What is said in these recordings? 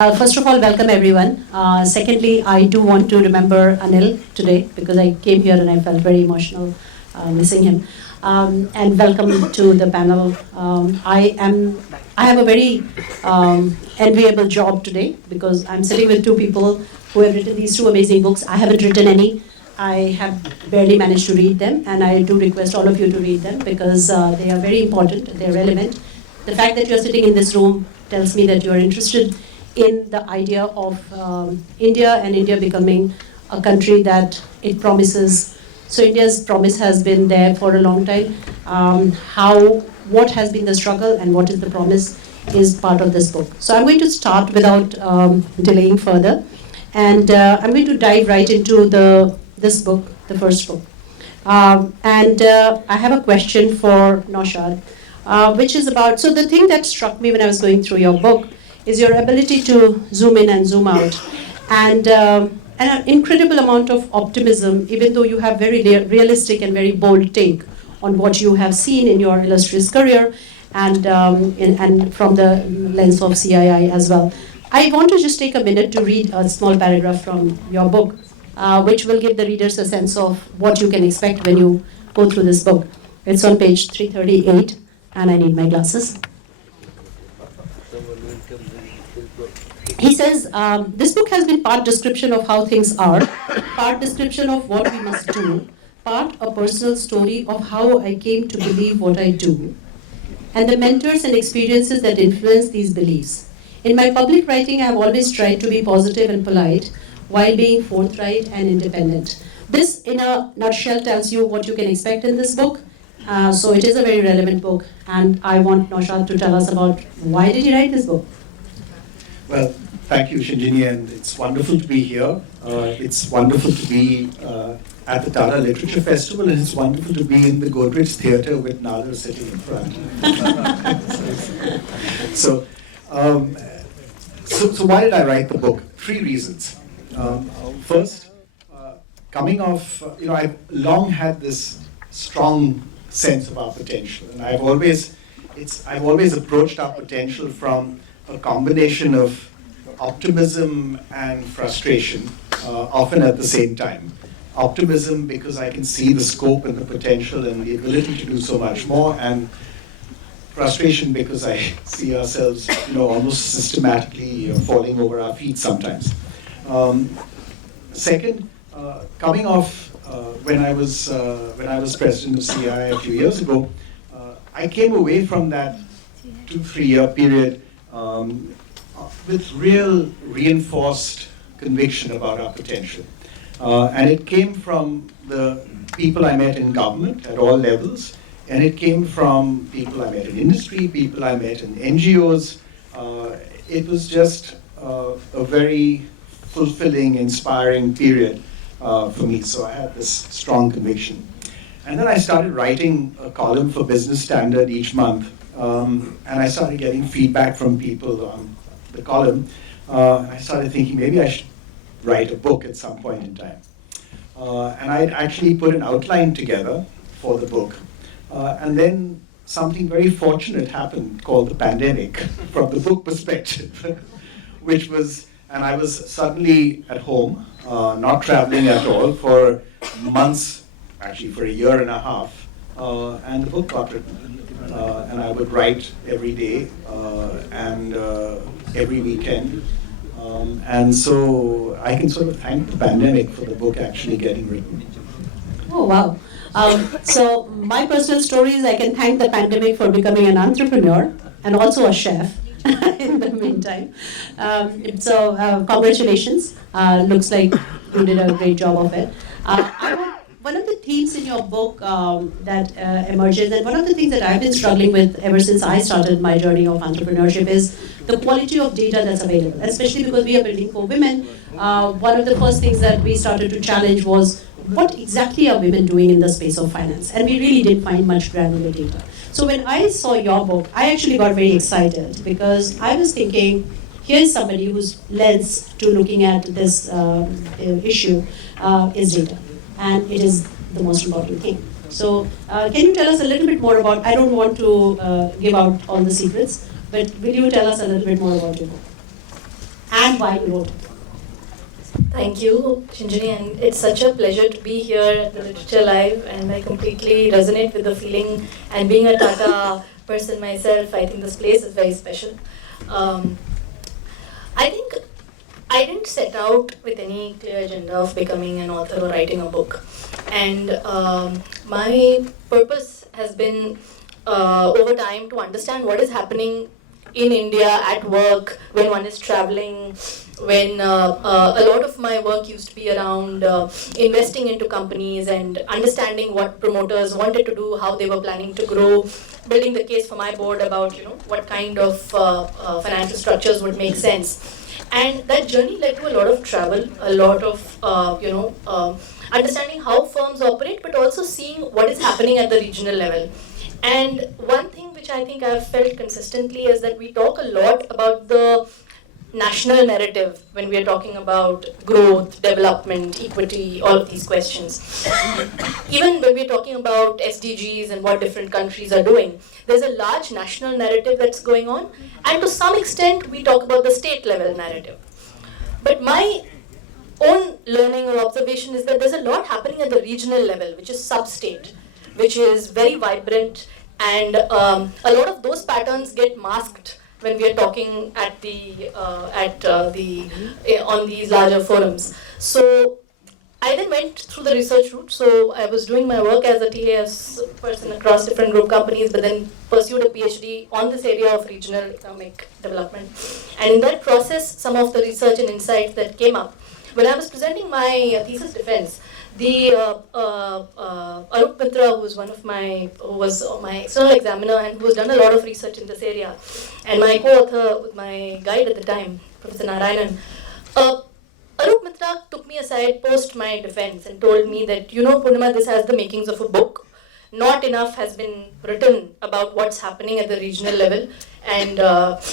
First of all, welcome everyone. Secondly, I do want to remember Anil today because I came here and I felt very emotional missing him. And welcome to the panel. I have a very enviable job today because I'm sitting with two people who have written these two amazing books. I haven't written any. I have barely managed to read them, and I do request all of you to read them because they are very important, they're relevant. The fact that you're sitting in this room tells me that you're interested in the idea of India and India becoming a country that it promises. So India's promise has been there for a long time. What has been the struggle and what is the promise is part of this book. So I'm going to start without delaying further. And I'm going to dive right into this book, the first book. I have a question for Naushad, which is about, so the thing that struck me when I was going through your book is your ability to zoom in and zoom out, and an incredible amount of optimism, even though you have very realistic and very bold take on what you have seen in your illustrious career, and from the lens of CII as well. I want to just take a minute to read a small paragraph from your book, which will give the readers a sense of what you can expect when you go through this book. It's on page 338, and I need my glasses. He says, this book has been part description of how things are, part description of what we must do, part a personal story of how I came to believe what I do, and the mentors and experiences that influence these beliefs. In my public writing, I have always tried to be positive and polite while being forthright and independent. This, in a nutshell, tells you what you can expect in this book. So it is a very relevant book, and I want Naushad to tell us about why did he write this book? Well, thank you, Shinjini, and it's wonderful to be here. It's wonderful to be at the Tata Literature Festival, and it's wonderful to be in the Godrej Theatre with Nader sitting in front. So why did I write the book? 3 reasons. First, coming off, I've long had this strong sense of our potential, and I've always approached our potential from a combination of optimism and frustration, often at the same time. Optimism because I can see the scope and the potential and the ability to do so much more, and frustration because I see ourselves, almost systematically falling over our feet sometimes. Second, coming off when I was president of CI a few years ago, I came away from that 2-3 year period with real reinforced conviction about our potential. And it came from the people I met in government at all levels, and it came from people I met in industry, people I met in NGOs. It was just a very fulfilling, inspiring period for me, so I had this strong conviction. And then I started writing a column for Business Standard each month, and I started getting feedback from people on the column. I started thinking maybe I should write a book at some point in time. And I actually put an outline together for the book. And then something very fortunate happened called the pandemic from the book perspective, which was, and I was suddenly at home, not traveling at all for months, actually for 1.5 years, and the book got written. And I would write every day and every weekend. And so I can sort of thank the pandemic for the book actually getting written. Oh, wow. So my personal story is I can thank the pandemic for becoming an entrepreneur and also a chef in the meantime. Congratulations. Looks like you did a great job of it. One of the themes in your book that emerges, and one of the things that I've been struggling with ever since I started my journey of entrepreneurship, is the quality of data that's available, especially because we are building for women. One of the first things that we started to challenge was what exactly are women doing in the space of finance? And we really didn't find much granular data. So when I saw your book, I actually got very excited because I was thinking, here's somebody whose lens to looking at this issue is data. And it is the most important thing. So can you tell us a little bit more about, I don't want to give out all the secrets, but will you tell us a little bit more about your book? and why you wrote it. Thank you, Shinjini, and it's such a pleasure to be here at the Literature Live, and I completely resonate with the feeling. And being a Tata person myself, I think this place is very special. Um, I think I didn't set out with any clear agenda of becoming an author or writing a book, and my purpose has been over time to understand what is happening in India at work when one is traveling, when a lot of my work used to be around investing into companies and understanding what promoters wanted to do, how they were planning to grow, building the case for my board about what kind of financial structures would make sense. And that journey led to a lot of travel, a lot of understanding how firms operate, but also seeing what is happening at the regional level. And one thing which I think I've felt consistently is that we talk a lot about the national narrative when we are talking about growth, development, equity, all of these questions. Even when we're talking about SDGs and what different countries are doing, there's a large national narrative that's going on, and to some extent we talk about the state level narrative. But my own learning or observation is that there's a lot happening at the regional level, which is sub-state, which is very vibrant, and a lot of those patterns get masked when we are talking on these larger forums. So I then went through the research route. So I was doing my work as a TAS person across different group companies, but then pursued a PhD on this area of regional economic development. And in that process, some of the research and insights that came up, when I was presenting my thesis defense, the Arup Mitra, who was my external examiner and who has done a lot of research in this area, and my co-author, my guide at the time, Professor Narayanan, Arup Mitra took me aside post my defense and told me that, Poornima, this has the makings of a book. Not enough has been written about what's happening at the regional level, and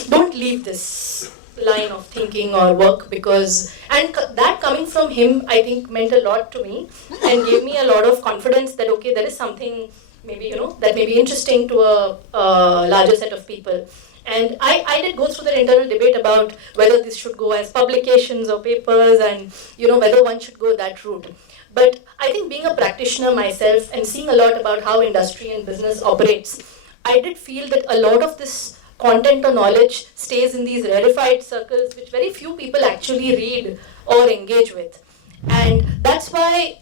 don't leave this line of thinking or work, and that coming from him, I think, meant a lot to me and gave me a lot of confidence that, okay, there is something maybe, that may be interesting to a larger set of people. And I did go through the internal debate about whether this should go as publications or papers and, whether one should go that route. But I think being a practitioner myself and seeing a lot about how industry and business operates, I did feel that a lot of this content or knowledge stays in these rarefied circles which very few people actually read or engage with. And that's why,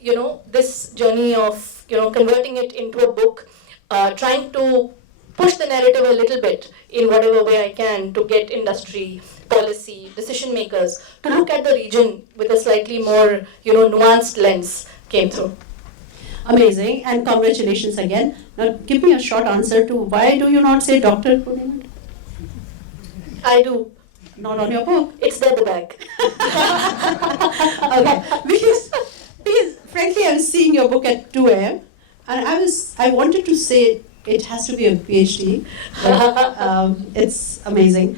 this journey of, converting it into a book, trying to push the narrative a little bit in whatever way I can to get industry, policy, decision makers to look at the region with a slightly more, nuanced lens came through. Amazing, and congratulations again. Now give me a short answer to why do you not say Dr. Poornima? I do. Not on your book. It's there at the back. Okay, because frankly, I was seeing your book at 2 a.m. and I wanted to say it has to be a PhD. But, it's amazing.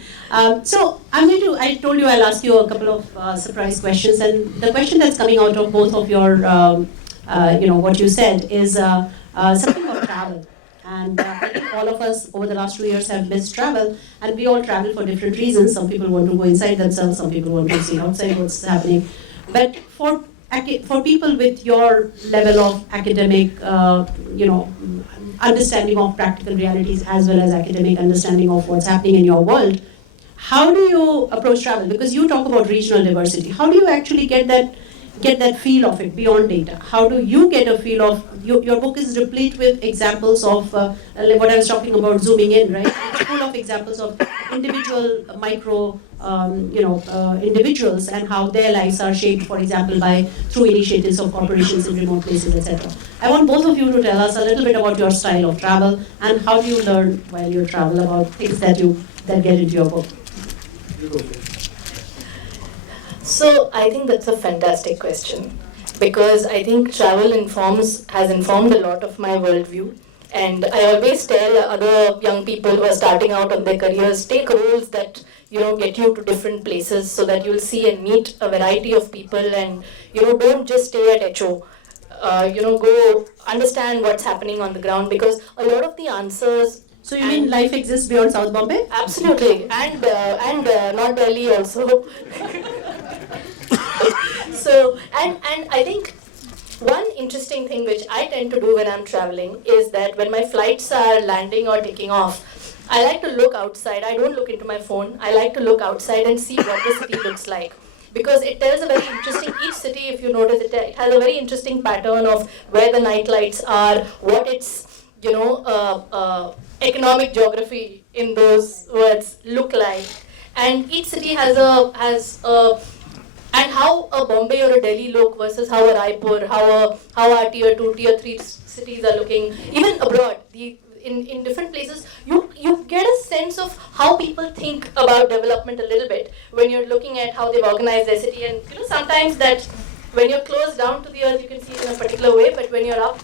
So I told you I'll ask you a couple of surprise questions, and the question that's coming out of both of your, what you said is something about travel. And I think all of us over the last 2 years have missed travel, and we all travel for different reasons. Some people want to go inside themselves, some people want to see outside what's happening. But for people with your level of academic, understanding of practical realities as well as academic understanding of what's happening in your world, how do you approach travel? Because you talk about regional diversity. How do you actually get that feel of it beyond data? How do you get a feel of, your book is replete with examples of what I was talking about, zooming in, right? It's full of examples of individual micro, individuals and how their lives are shaped, for example, through initiatives of corporations in remote places, etc. I want both of you to tell us a little bit about your style of travel and how do you learn while you travel about things that get into your book. So I think that's a fantastic question, because I think travel has informed a lot of my worldview. And I always tell other young people who are starting out on their careers, take roles that get you to different places so that you'll see and meet a variety of people, and don't just stay at HO. Go understand what's happening on the ground, because a lot of the answers So you mean life exists beyond South Bombay? Absolutely, and not Delhi also. So, and I think one interesting thing which I tend to do when I'm traveling is that when my flights are landing or taking off, I like to look outside. I don't look into my phone. I like to look outside and see what the city looks like. Because it tells a very interesting, each city, if you notice, it has a very interesting pattern of where the night lights are, what its, economic geography in those words look like. And each city has and how a Bombay or a Delhi look versus how a Raipur, how our tier 2, tier 3 cities are looking, even abroad, in different places, you get a sense of how people think about development a little bit when you're looking at how they've organized their city. And sometimes that when you're close down to the earth, you can see it in a particular way, but when you're up,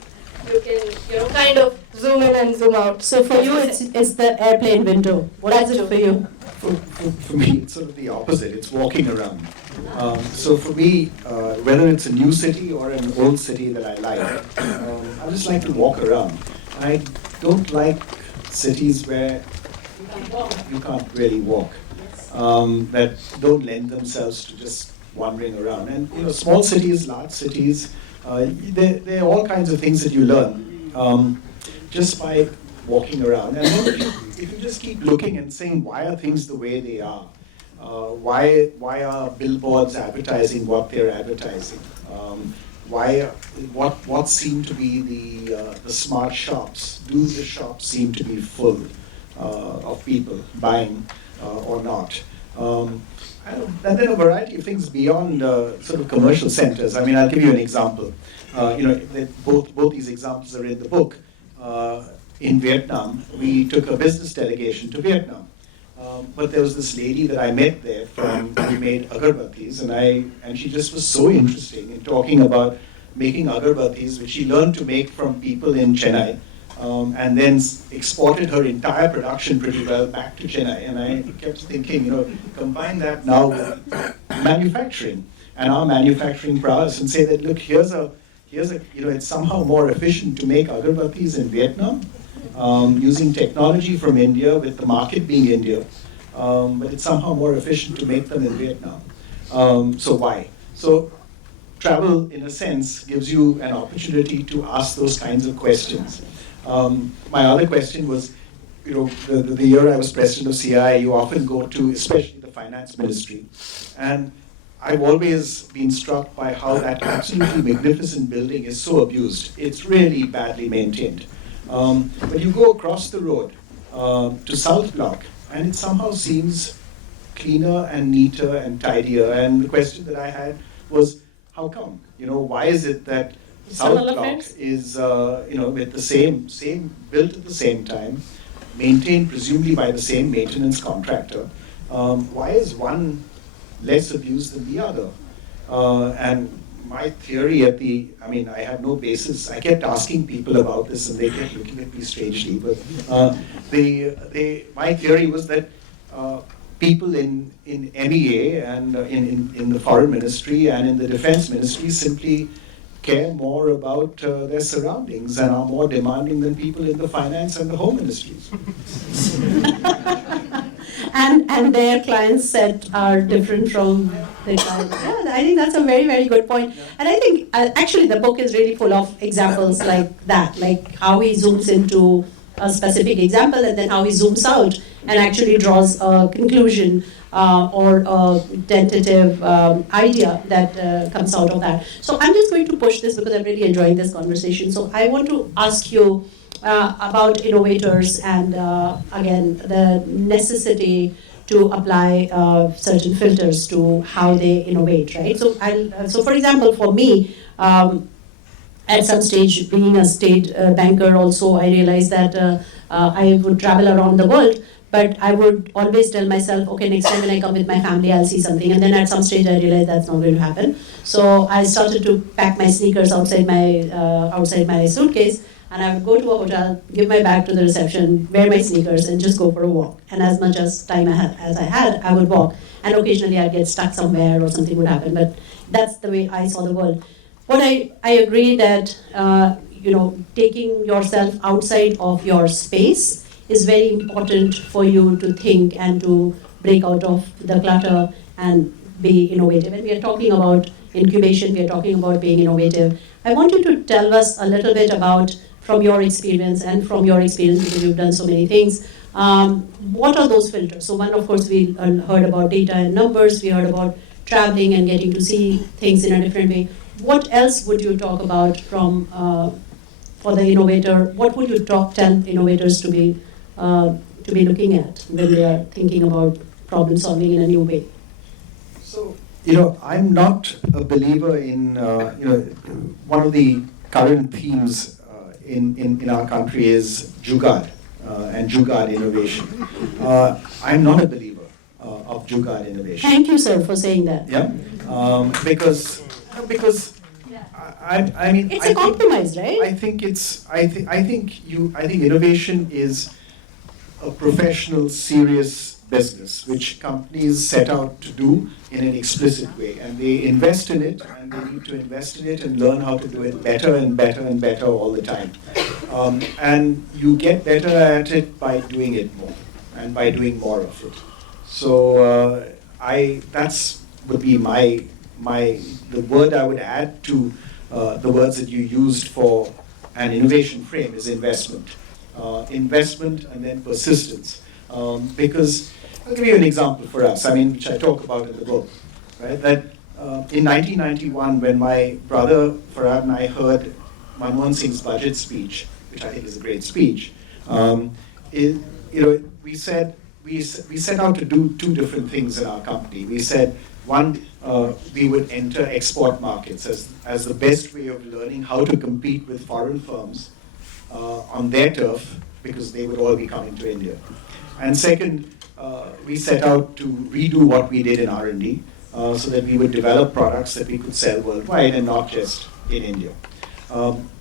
you can kind of zoom in and zoom out. So for you, it's the airplane window. What is it for you? For me, it's sort of the opposite. It's walking around. So for me, whether it's a new city or an old city that I like, I just like to walk around. I don't like cities where you can't really walk, that don't lend themselves to just wandering around. And small cities, large cities, there are all kinds of things that you learn just by walking around. And then if you just keep looking and saying, why are things the way they are? Why are billboards advertising what they're advertising? What seem to be the smart shops? Do the shops seem to be full of people buying or not? And then a variety of things beyond sort of commercial centers. I mean, I'll give you an example. Both these examples are in the book. In Vietnam, we took a business delegation to Vietnam. But there was this lady that I met there who made agarbattis, and she just was so interesting in talking about making agarbattis, which she learned to make from people in Chennai, and then exported her entire production pretty well back to Chennai. And I kept thinking, combine that now with manufacturing and our manufacturing prowess, and say that, look, here's a it's somehow more efficient to make agarbattis in Vietnam, using technology from India, with the market being India, but it's somehow more efficient to make them in Vietnam. So why? So travel, in a sense, gives you an opportunity to ask those kinds of questions. My other question was, the year I was president of CI, you often go to, especially the finance ministry, and I've always been struck by how that absolutely magnificent building is so abused. It's really badly maintained. But you go across the road to South Block, and it somehow seems cleaner and neater and tidier. And the question that I had was, how come? Why is it that South Block is, with the same built at the same time, maintained presumably by the same maintenance contractor? Why is one less abused than the other? And my theory I had no basis. I kept asking people about this, and they kept looking at me strangely. But my theory was that people in MEA and in the foreign ministry and in the defense ministry simply care more about their surroundings and are more demanding than people in the finance and the home ministries. And their client set are different from the client. Yeah, I think that's a very, very good point. And I think actually the book is really full of examples like that, like how he zooms into a specific example and then how he zooms out and actually draws a conclusion or a tentative idea that comes out of that. So I'm just going to push this because I'm really enjoying this conversation. So I want to ask you about innovators and again the necessity to apply certain filters to how they innovate, right? So so for example, for me, at some stage, being a state banker also, I realized that I would travel around the world, but I would always tell myself, okay, next time when I come with my family, I'll see something. And then at some stage, I realized that's not going to happen. So I started to pack my sneakers outside my suitcase, and I would go to a hotel, give my bag to the reception, wear my sneakers, and just go for a walk. And as much as time as I had, I would walk. And occasionally I'd get stuck somewhere or something would happen, but that's the way I saw the world. What I agree that taking yourself outside of your space is very important for you to think and to break out of the clutter and be innovative. And we are talking about incubation, we are talking about being innovative. I want you to tell us a little bit about, from your experience and from your experience because you've done so many things, what are those filters? So one, of course, we heard about data and numbers, we heard about traveling and getting to see things in a different way. What else would you talk about from, for the innovator? What would you tell innovators to be looking at when they are thinking about problem solving in a new way? So, I'm not a believer in, one of the current themes in our country is Jugaad and Jugaad innovation. I'm not a believer of Jugaad innovation. Thank you, sir, for saying that. Yeah, because I mean it's a compromise, right? I think innovation is a professional, serious business which companies set out to do in an explicit way, and they invest in it, and they need to invest in it and learn how to do it better and better and better all the time. And you get better at it by doing it more and by doing more of it. So that's would be the word I would add to the words that you used for an innovation frame is investment. Investment and then persistence. Because I'll give you an example for us, which I talk about in the book, right? That in 1991, when my brother Farhad and I heard Manmohan Singh's budget speech, which I think is a great speech, we set out to do two different things in our company. We said, one, we would enter export markets as the best way of learning how to compete with foreign firms on their turf, because they would all be coming to India. And second, we set out to redo what we did in R&D so that we would develop products that we could sell worldwide and not just in India.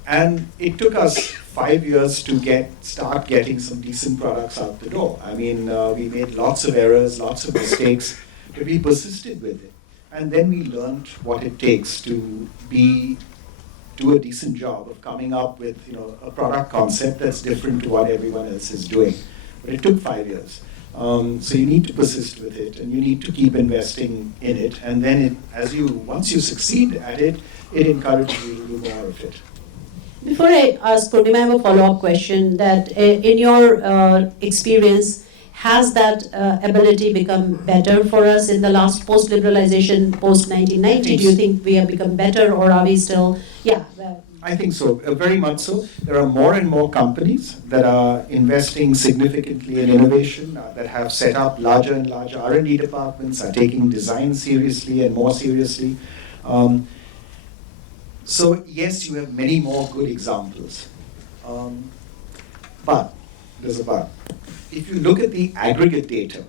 And it took us 5 years to start getting some decent products out the door. We made lots of errors, lots of mistakes, but we persisted with it. And then we learned what it takes to do a decent job of coming up with a product concept that's different to what everyone else is doing. But it took 5 years. So you need to persist with it, and you need to keep investing in it. And then once you succeed at it, it encourages you to do more of it. Before I ask Poornima, I have a follow-up question that in your experience, has that ability become better for us in the last post-liberalization, post-1990? Do you think we have become better, or are we still, I think so, very much so. There are more and more companies that are investing significantly in innovation, that have set up larger and larger R&D departments, are taking design seriously and more seriously. So yes, you have many more good examples. But, there's a but. If you look at the aggregate data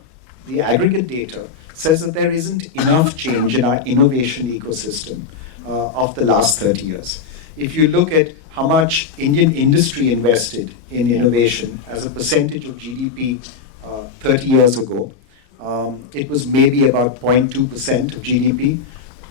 says that there isn't enough change in our innovation ecosystem of the last 30 years. If you look at how much Indian industry invested in innovation as a percentage of GDP 30 years ago, it was maybe about 0.2% of GDP.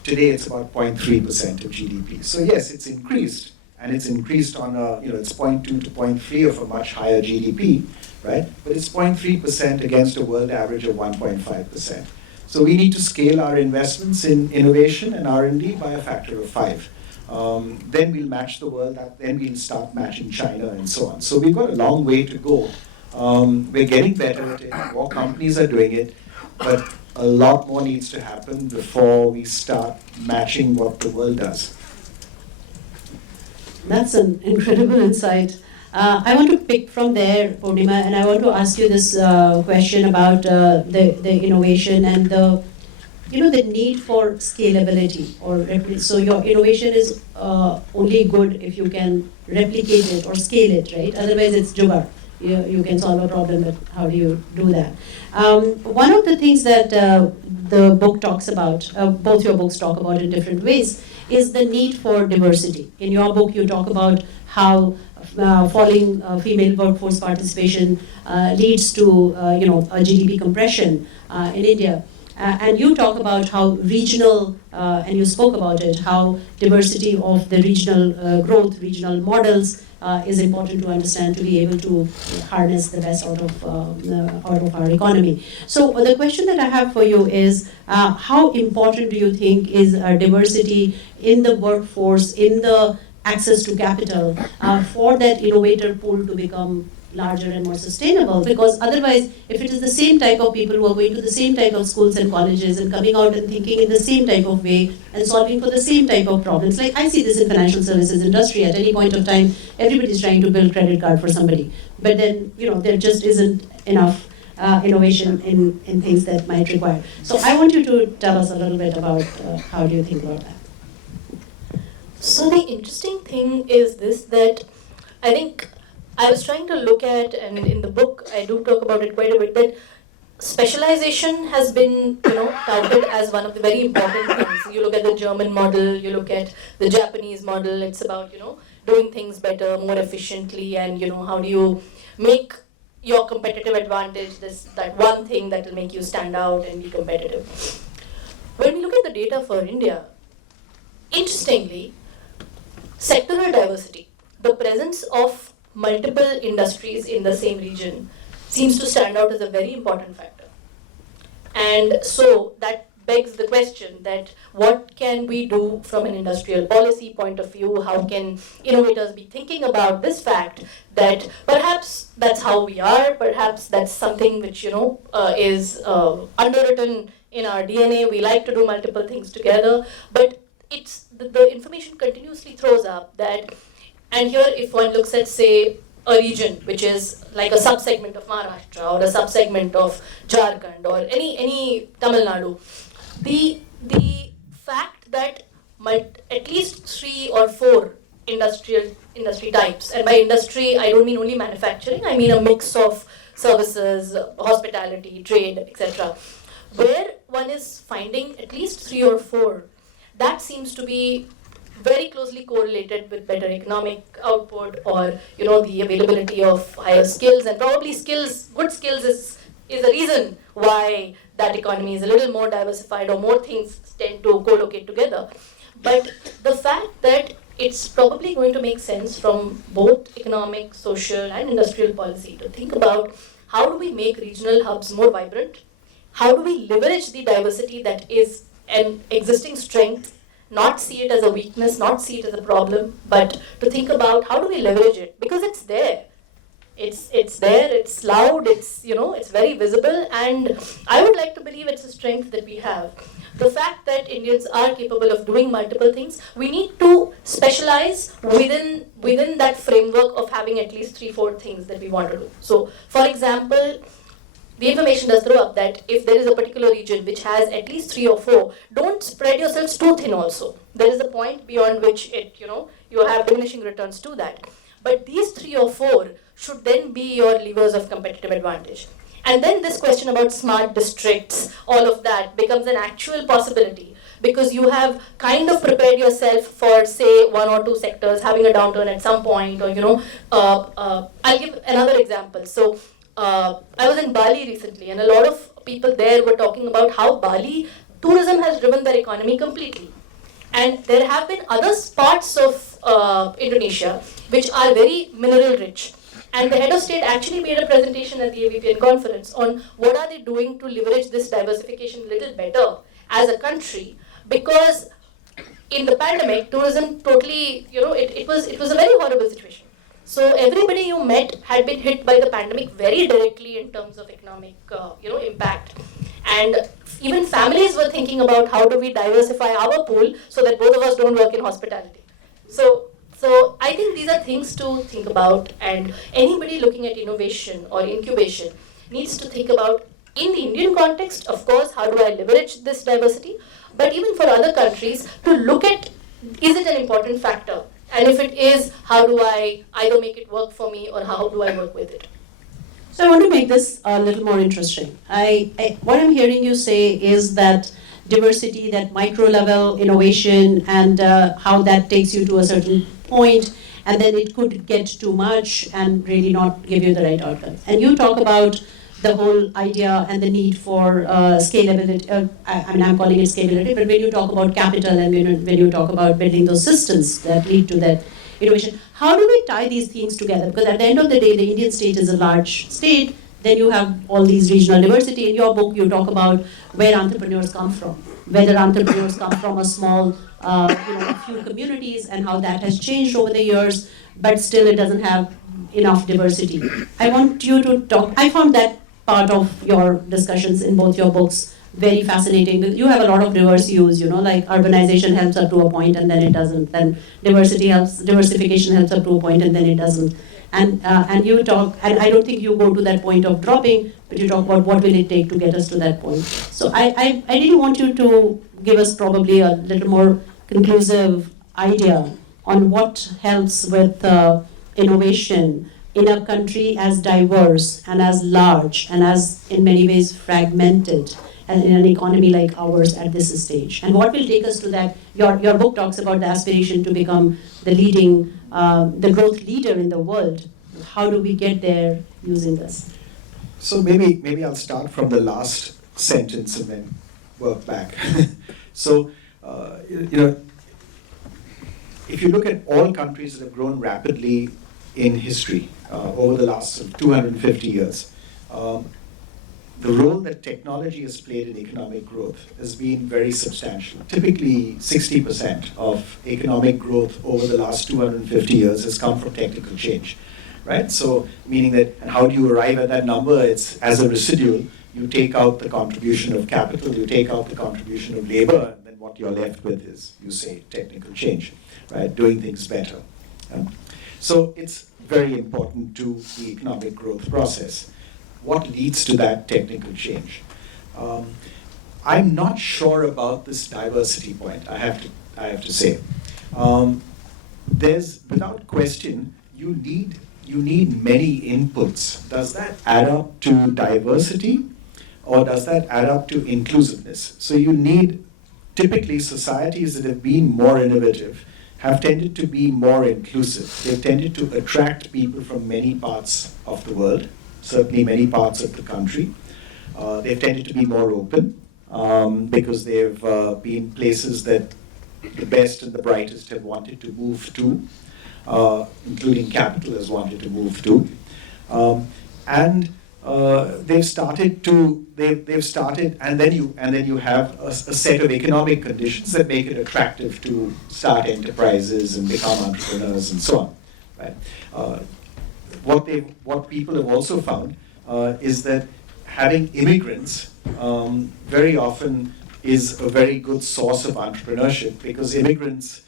Today it's about 0.3% of GDP. So yes, it's increased, and it's increased on it's 0.2 to 0.3 of a much higher GDP, right? But it's 0.3% against a world average of 1.5%. So we need to scale our investments in innovation and R&D by a factor of 5. Then we'll match the world, then we'll start matching China and so on. So we've got a long way to go. We're getting better at it, more companies are doing it, but a lot more needs to happen before we start matching what the world does. That's an incredible insight. I want to pick from there, Poornima, and I want to ask you this question about the innovation and the need for scalability. So your innovation is only good if you can replicate it or scale it, right? Otherwise, it's jugaad. You can solve a problem, but how do you do that? One of the things that the book talks about, both your books talk about in different ways, is the need for diversity. In your book, you talk about how falling female workforce participation leads to a GDP compression in India. And you talk about how regional, and you spoke about it, how diversity of the regional growth, regional models is important to understand to be able to harness the best out of our economy. So the question that I have for you is, how important do you think is diversity in the workforce, in the access to capital, for that innovator pool to become larger and more sustainable? Because otherwise, if it is the same type of people who are going to the same type of schools and colleges and coming out and thinking in the same type of way and solving for the same type of problems, like I see this in financial services industry, at any point of time, everybody's trying to build credit card for somebody. But then, there just isn't enough innovation in things that might require. So I want you to tell us a little bit about how do you think about that? So the interesting thing is this, that I think I was trying to look at, and in the book I do talk about it quite a bit, that specialization has been, touted as one of the very important things. You look at the German model, you look at the Japanese model, it's about, doing things better, more efficiently, and, how do you make your competitive advantage, that one thing that will make you stand out and be competitive. When we look at the data for India, interestingly, sectoral diversity, the presence of multiple industries in the same region, seems to stand out as a very important factor. And so that begs the question that what can we do from an industrial policy point of view? How can innovators be thinking about this fact that perhaps that's how we are, perhaps that's something which is underwritten in our DNA. We like to do multiple things together, but it's the information continuously throws up that. And here, if one looks at, say, a region which is like a subsegment of Maharashtra or a subsegment of Jharkhand or any Tamil Nadu, the fact that at least 3 or 4 industry types, and by industry I don't mean only manufacturing, I mean a mix of services, hospitality, trade, etc., where one is finding at least 3 or 4, that seems to be very closely correlated with better economic output, or the availability of higher skills, and probably good skills is a reason why that economy is a little more diversified, or more things tend to co-locate together. But the fact that it's probably going to make sense from both economic, social, and industrial policy to think about how do we make regional hubs more vibrant, how do we leverage the diversity that is an existing strength, not see it as a weakness, not see it as a problem, but to think about how do we leverage it, because it's there. It's there, it's loud, it's very visible, and I would like to believe it's a strength that we have. The fact that Indians are capable of doing multiple things, we need to specialize within that framework of having at least 3-4 things that we want to do. So, for example, the information does throw up that if there is a particular region which has at least 3 or 4, don't spread yourselves too thin also. There is a point beyond which you have diminishing returns to that. But these 3 or 4 should then be your levers of competitive advantage. And then this question about smart districts, all of that becomes an actual possibility, because you have kind of prepared yourself for, say, 1 or 2 sectors having a downturn at some point, or I'll give another example. So I was in Bali recently, and a lot of people there were talking about how Bali tourism has driven their economy completely. And there have been other parts of Indonesia which are very mineral rich. And the head of state actually made a presentation at the AVPN conference on what are they doing to leverage this diversification a little better as a country, because in the pandemic, tourism totally, it was a very horrible situation. So everybody you met had been hit by the pandemic very directly in terms of economic, impact. And even families were thinking about how do we diversify our pool so that both of us don't work in hospitality. So I think these are things to think about, and anybody looking at innovation or incubation needs to think about, in the Indian context, of course, how do I leverage this diversity, but even for other countries, to look at, is it an important factor? And if it is, how do I either make it work for me, or how do I work with it? So I want to make this a little more interesting. What I'm hearing you say is that diversity, that micro level innovation, and how that takes you to a certain point, and then it could get too much and really not give you the right outcome. And you talk about the whole idea and the need for scalability. I mean, I'm calling it scalability, but when you talk about capital and when you talk about building those systems that lead to that innovation, how do we tie these things together? Because at the end of the day, the Indian state is a large state. Then you have all these regional diversity. In your book, you talk about where entrepreneurs come from, whether entrepreneurs come from a small, a few communities, and how that has changed over the years, but still it doesn't have enough diversity. I want you to talk. I found that part of your discussions in both your books very fascinating. You have a lot of diverse views, like urbanization helps up to a point and then it doesn't. Then diversification helps up to a point and then it doesn't. And you talk, and I don't think you go to that point of dropping, but you talk about what will it take to get us to that point. So I really want you to give us probably a little more conclusive idea on what helps with innovation in a country as diverse and as large and as in many ways fragmented and in an economy like ours at this stage. And what will take us to that? Your book talks about the aspiration to become the leading, the growth leader in the world. How do we get there using this? So maybe I'll start from the last sentence and then work back. So, if you look at all countries that have grown rapidly in history over the last 250 years, the role that technology has played in economic growth has been very substantial. Typically, 60% of economic growth over the last 250 years has come from technical change, right? So, meaning that, and how do you arrive at that number? It's as a residual, you take out the contribution of capital, you take out the contribution of labor, and then what you're left with is, you say, technical change, right? Doing things better. So it's very important to the economic growth process. What leads to that technical change? I'm not sure about this diversity point, I have to say. There's, without question, you need many inputs. Does that add up to diversity, or does that add up to inclusiveness? So you need, typically societies that have been more innovative have tended to be more inclusive. They've tended to attract people from many parts of the world, certainly many parts of the country. They've tended to be more open because they've been places that the best and the brightest have wanted to move to, including capital has wanted to move to. They've started, and then you have a set of economic conditions that make it attractive to start enterprises and become entrepreneurs and so on. Right? What people have also found is that having immigrants very often is a very good source of entrepreneurship, because immigrants,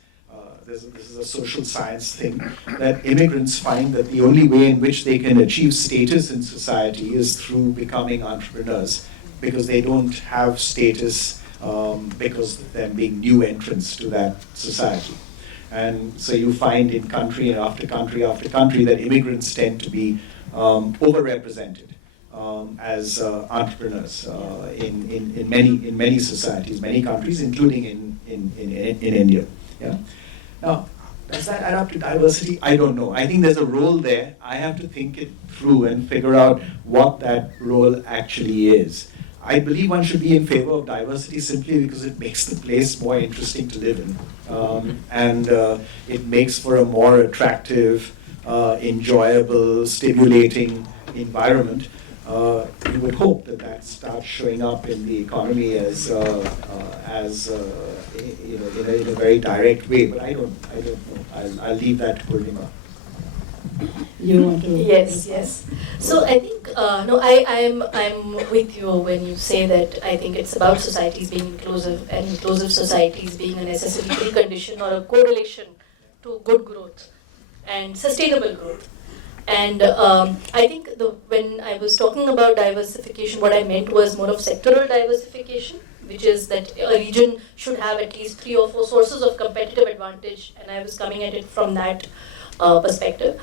this is a social science thing, that immigrants find that the only way in which they can achieve status in society is through becoming entrepreneurs, because they don't have status because of them being new entrants to that society. And so you find in country after country after country that immigrants tend to be overrepresented as entrepreneurs in many societies, many countries, including in India. Yeah. Now, does that add up to diversity? I don't know. I think there's a role there. I have to think it through and figure out what that role actually is. I believe one should be in favor of diversity simply because it makes the place more interesting to live in. And it makes for a more attractive, enjoyable, stimulating environment. You would hope that starts showing up in the economy as in a very direct way. But I don't know. I'll leave that to Poornima. You want to? Yes. So I think I'm with you when you say that I think it's about societies being inclusive, and inclusive societies being a necessary precondition or a correlation to good growth and sustainable growth. And I think when I was talking about diversification, what I meant was more of sectoral diversification, which is that a region should have at least 3 or 4 sources of competitive advantage, and I was coming at it from that perspective.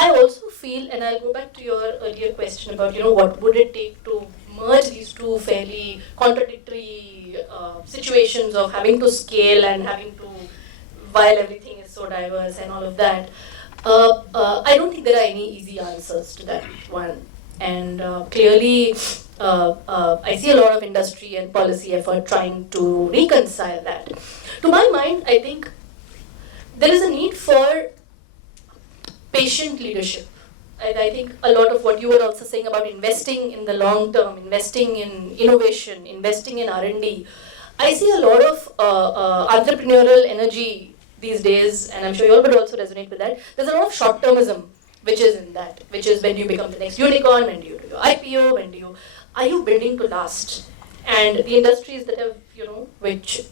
I also feel, and I'll go back to your earlier question about what would it take to merge these two fairly contradictory situations of having to scale and having to, while everything is so diverse and all of that. I don't think there are any easy answers to that one. And clearly, I see a lot of industry and policy effort trying to reconcile that. To my mind, I think there is a need for patient leadership. I think a lot of what you were also saying about investing in the long term, investing in innovation, investing in R&D. I see a lot of entrepreneurial energy these days, and I'm sure you all would also resonate with that. There's a lot of short-termism which is in that, which is when do you become the next unicorn, when do you do your IPO, are you building to last? And the industries that have, which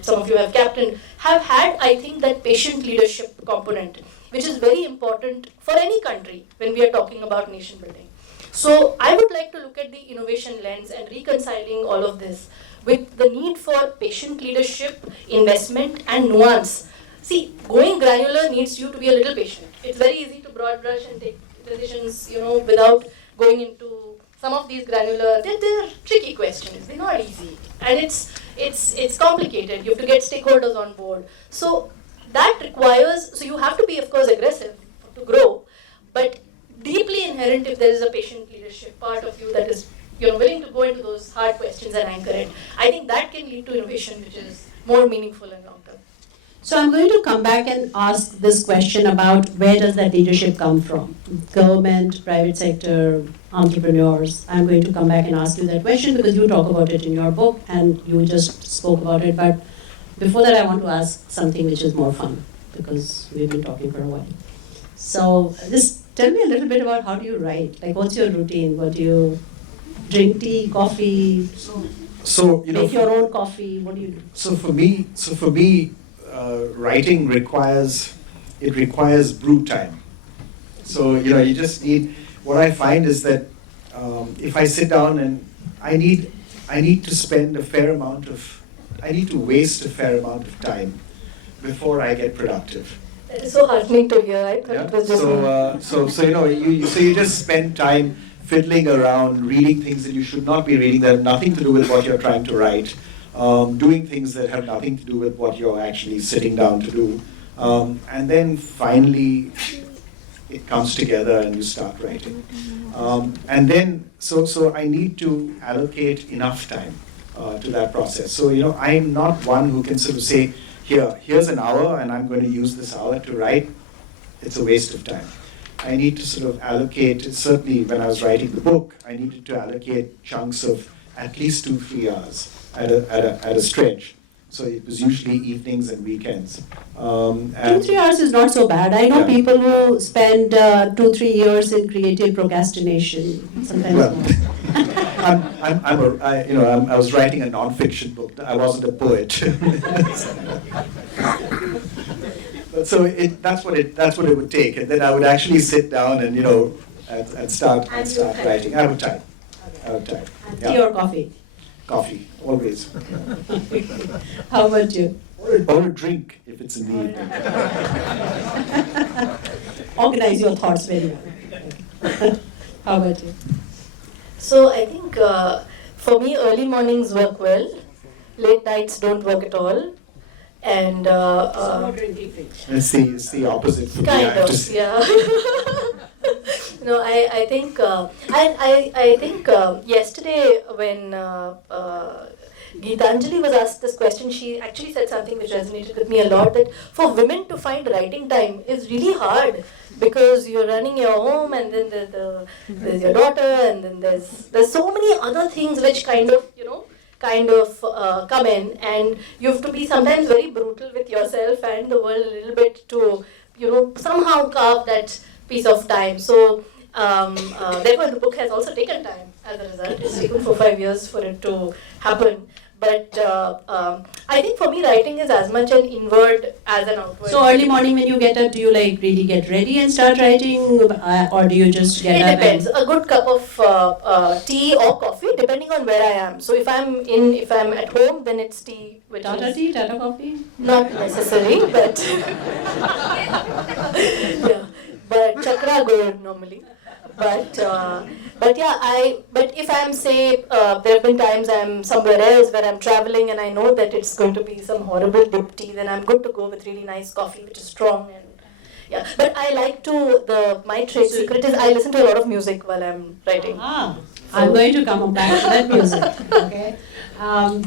some of you have captained, have had, I think, that patient leadership component, which is very important for any country when we are talking about nation building. So I would like to look at the innovation lens and reconciling all of this with the need for patient leadership, investment, and nuance. See, going granular needs you to be a little patient. It's very easy to broad brush and take decisions, without going into some of these granular. They're tricky questions. They're not easy, and it's complicated. You have to get stakeholders on board. So that requires. So you have to be, of course, aggressive to grow, but deeply inherent if there is a patient leadership part of you that is willing to go into those hard questions and anchor it. I think that can lead to innovation, which is more meaningful and long term. So I'm going to come back and ask this question about where does that leadership come from? Government, private sector, entrepreneurs. I'm going to come back and ask you that question because you talk about it in your book and you just spoke about it. But before that, I want to ask something which is more fun because we've been talking for a while. So just tell me a little bit about how do you write? Like, what's your routine? What do you drink? Tea, coffee? So make your own coffee. What do you do? So for me, writing requires brew time. So you just need. What I find is that if I sit down and I need to spend I need to waste a fair amount of time before I get productive. That is so heartening to hear. I thought it was just you just spend time fiddling around, reading things that you should not be reading that have nothing to do with what you're trying to write, doing things that have nothing to do with what you're actually sitting down to do, and then finally it comes together and you start writing. And then, so I need to allocate enough time to that process. So I'm not one who can sort of say, here's an hour and I'm going to use this hour to write. It's a waste of time. I need to sort of allocate, certainly when I was writing the book, I needed to allocate chunks of at least 2-3 hours at a stretch. So it was usually evenings and weekends. 2-3 hours is not so bad. I know people who spend 2-3 years in creative procrastination. Sometimes. Well, I was writing a non-fiction book. I wasn't a poet. So that's what it would take, and then I would actually sit down and and start writing. I would type. And tea or coffee? Coffee, always. How about you? Or a drink if it's a need. Organize your thoughts very well. How about you? So I think for me, early mornings work well. Late nights don't work at all. And it's the opposite for me. Kind of, yeah. No, I think I think yesterday when Geetanjali was asked this question, she actually said something which resonated with me a lot, that for women to find writing time is really hard because you're running your home and then there's your daughter and then there's so many other things which kind of come in, and you have to be sometimes very brutal with yourself and the world a little bit to somehow carve that piece of time. So therefore the book has also taken time as a result. It's taken 4-5 years for it to happen. But I think for me writing is as much an inward as an outward. So early morning when you get up, do you really get ready and start writing, or do you just get up? It depends. A good cup of tea or coffee, depending on where I am. So if I'm at home, then it's tea. Tata tea, Tata coffee? Not necessary, but yeah. But chakra gourd normally. But if I'm there have been times I'm somewhere else where I'm traveling and I know that it's going to be some horrible dip tea, then I'm good to go with really nice coffee which is strong. And yeah, But I like to, my trade secret is I listen to a lot of music while I'm writing. I'm going to come back to that music. Okay. A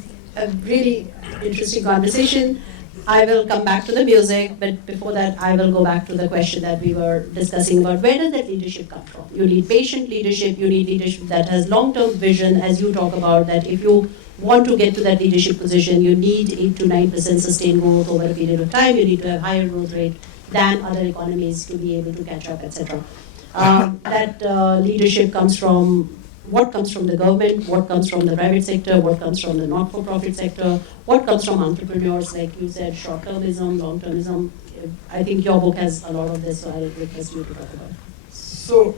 really interesting conversation. I will come back to the music, but before that, I will go back to the question that we were discussing about where does that leadership come from? You need patient leadership, you need leadership that has long-term vision, as you talk about, that if you want to get to that leadership position, you need 8 to 9% sustained growth over a period of time, you need to have higher growth rate than other economies to be able to catch up, etc. That leadership comes from what comes from the government, what comes from the private sector, what comes from the not-for-profit sector, what comes from entrepreneurs, like you said, short-termism, long-termism. I think your book has a lot of this, so I'll request you to talk about it. So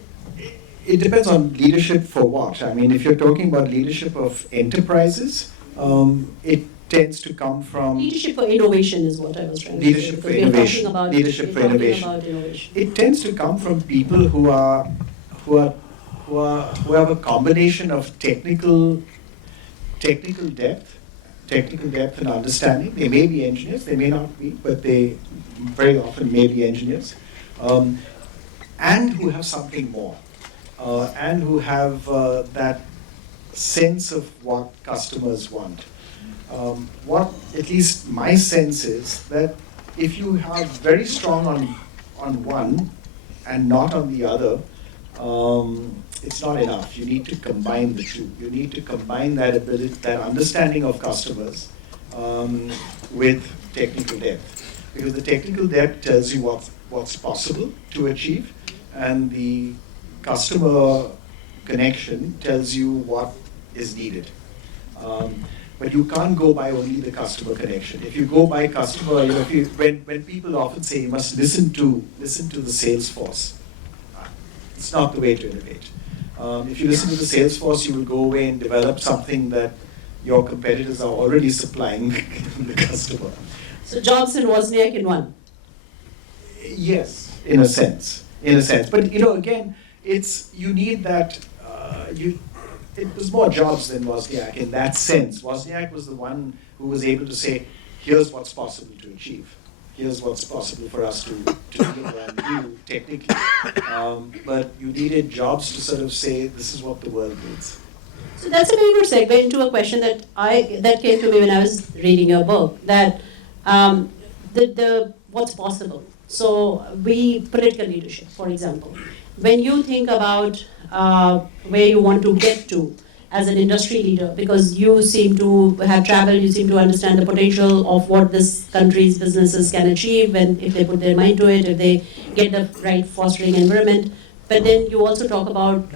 it depends on leadership for what. I mean, if you're talking about leadership of enterprises, it tends to come from leadership for innovation is what I was trying to say. Leadership for innovation. Leadership for innovation. It tends to come from people who have a combination of technical depth and understanding. They may be engineers, they may not be, but they very often may be engineers, and who have something more, and who have that sense of what customers want. What at least my sense is that if you have very strong on one and not on the other, it's not enough. You need to combine the two. You need to combine that ability, that understanding of customers with technical depth. Because the technical depth tells you what's possible to achieve, and the customer connection tells you what is needed. But you can't go by only the customer connection. If you go by customer, when people often say you must listen to the sales force, it's not the way to innovate. If you listen to the sales force, you will go away and develop something that your competitors are already supplying the customer. So Johnson Wozniak in one. Yes, in a sense. But again, you need that. It was more Jobs than Wozniak in that sense. Wozniak was the one who was able to say, here's what's possible to achieve. Here's what's possible for us to deliver and do technically. But you needed Jobs to sort of say, this is what the world needs. So that's a very good segue into a question that came to me when I was reading your book, that the what's possible. So political leadership, for example. When you think about where you want to get to as an industry leader, because you seem to have traveled, you seem to understand the potential of what this country's businesses can achieve if they put their mind to it, if they get the right fostering environment. But then you also talk about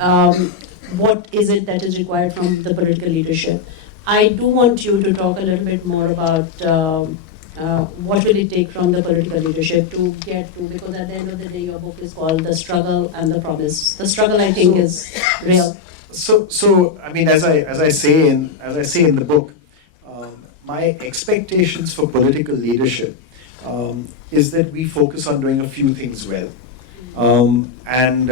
what is it that is required from the political leadership. I do want you to talk a little bit more about what will it take from the political leadership to get to, because at the end of the day your book is called The Struggle and the Promise. The struggle, I think, is real. So I mean, as I say in the book, my expectations for political leadership is that we focus on doing a few things well, and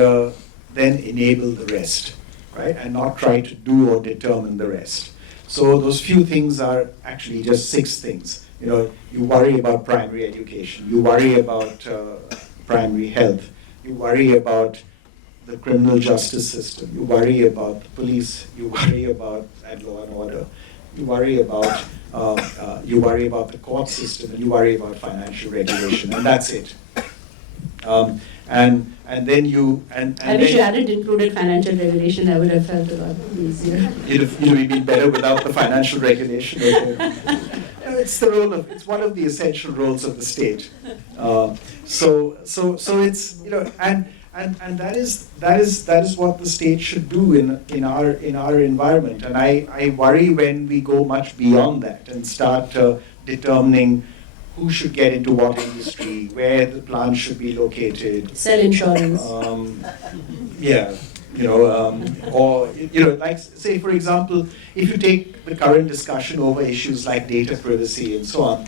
then enable the rest, right? And not try to do or determine the rest. So those few things are actually just 6 things. You worry about primary education, you worry about primary health, you worry about the criminal justice system, you worry about the police, you worry about law and order, you worry about the court system, and you worry about financial regulation, and that's it. And then you I wish you hadn't included financial regulation. I would have felt a lot easier. You'd have been better without the financial regulation. It's one of the essential roles of the state. So it's and that is what the state should do in our environment. And I worry when we go much beyond that and start determining who should get into what industry, where the plant should be located. Sell insurance. Or like say for example, if you take the current discussion over issues like data privacy and so on,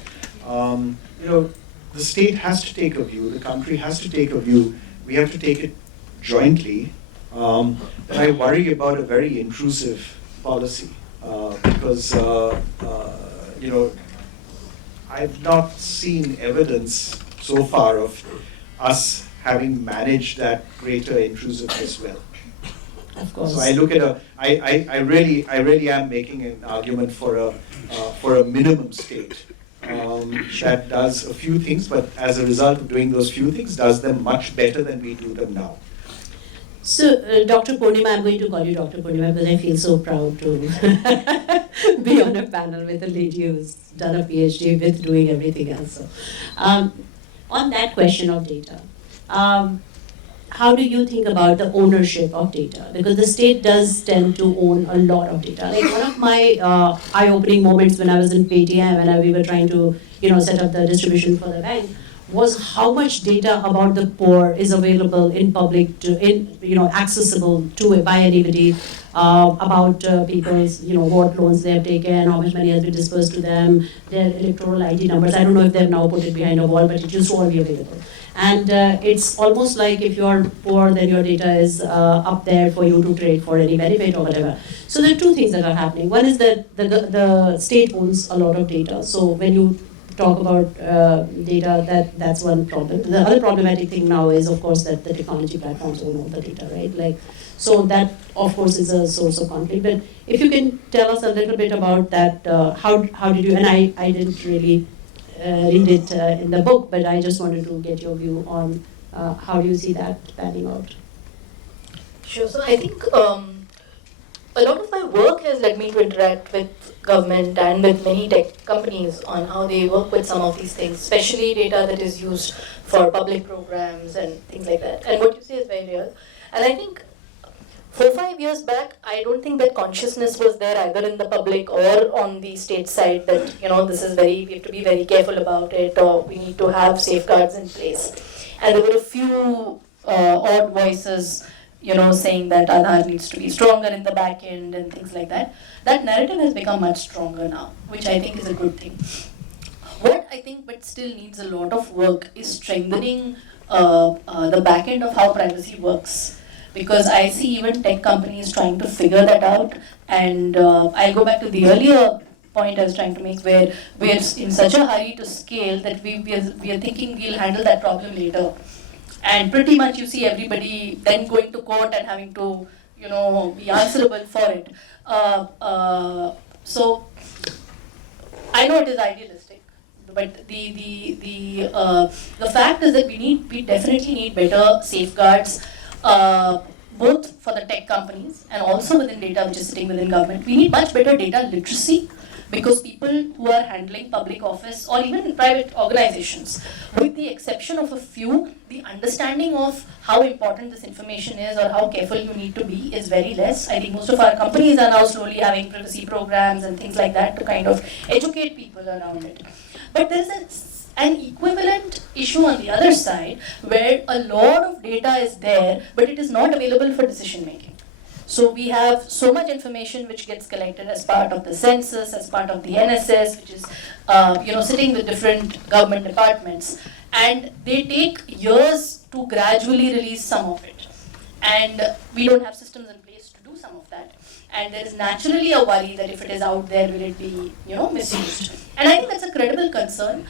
the state has to take a view, the country has to take a view. We have to take it jointly. That I worry about a very intrusive policy because I've not seen evidence so far of us having managed that greater intrusiveness well. Of course. So I look at I really am making an argument for a minimum state that does a few things, but as a result of doing those few things, does them much better than we do them now. So, Dr. Poornima, I'm going to call you Dr. Poornima because I feel so proud to be on a panel with a lady who's done a PhD with doing everything else. So, on that question of data, how do you think about the ownership of data? Because the state does tend to own a lot of data. Like one of my eye-opening moments when I was in Paytm, when we were trying to, set up the distribution for the bank, was how much data about the poor is available in public, accessible to by anybody, about people's, what loans they have taken, how much money has been dispersed to them, their electoral ID numbers. I don't know if they've now put it behind a wall, but it used to all be available. And it's almost like if you're poor, then your data is up there for you to trade for any benefit or whatever. So there are two things that are happening. One is that the state owns a lot of data. So when you talk about data, that's one problem. The other problematic thing now is, of course, that the technology platforms own all the data, right? So that, of course, is a source of conflict. But if you can tell us a little bit about that, how did you, and I didn't really read it in the book, but I just wanted to get your view on how do you see that panning out? Sure. So I think a lot of my work has led me to interact with government and with many tech companies on how they work with some of these things, especially data that is used for public programs and things like that. And what you say is very real. And I think 4 or 5 years back, I don't think that consciousness was there either in the public or on the state side that, this is we have to be very careful about it, or we need to have safeguards in place. And there were a few odd voices, saying that Aadhaar needs to be stronger in the back end and things like that. That narrative has become much stronger now, which I think is a good thing. What I think but still needs a lot of work is strengthening the back end of how privacy works. Because I see even tech companies trying to figure that out. And I'll go back to the earlier point I was trying to make, where we're in such a hurry to scale that we are thinking we'll handle that problem later. And pretty much you see everybody then going to court and having to, be answerable for it. So I know it is idealistic, but the fact is that we definitely need better safeguards, both for the tech companies and also within data which is sitting within government. We need much better data literacy, because people who are handling public office or even in private organizations, with the exception of a few, the understanding of how important this information is or how careful you need to be is very less. I think most of our companies are now slowly having privacy programs and things like that to kind of educate people around it. But there's an equivalent issue on the other side where a lot of data is there, but it is not available for decision making. So we have so much information which gets collected as part of the census, as part of the NSS, which is sitting with different government departments, and they take years to gradually release some of it. And we don't have systems in place to do some of that. And there is naturally a worry that if it is out there, will it be misused? And I think that's a credible concern.